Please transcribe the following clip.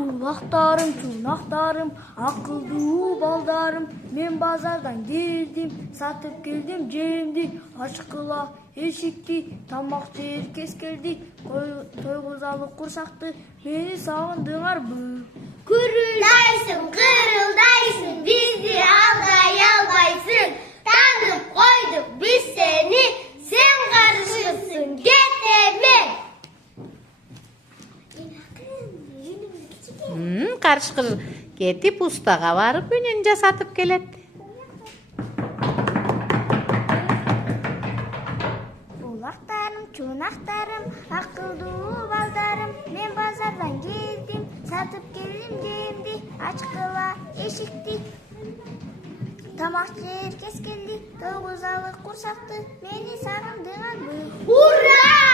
Улактарым, чунактарым, акылдуу балдарым, мен базардан келдим, сатып келдим жемди, ачкыла эшикти, тамак жер кескелди, тойгузалы курсакты, мени сагындыңарбы? Кырылдайсың, кырылдайсың, бизди алдай албайсың, танып койдук биз сени, сен карышкысың, кет эми. Карышкы кетип устага барып үнүн жасатып келет. Улактарым, чунактарым, акылдуу балдарым, мен базардан келдим, сатып келдим жемди, ачкыла эшикти, тамак жер кескелди, тойгузалы курсакты, мени сагындыңарбы? Ура!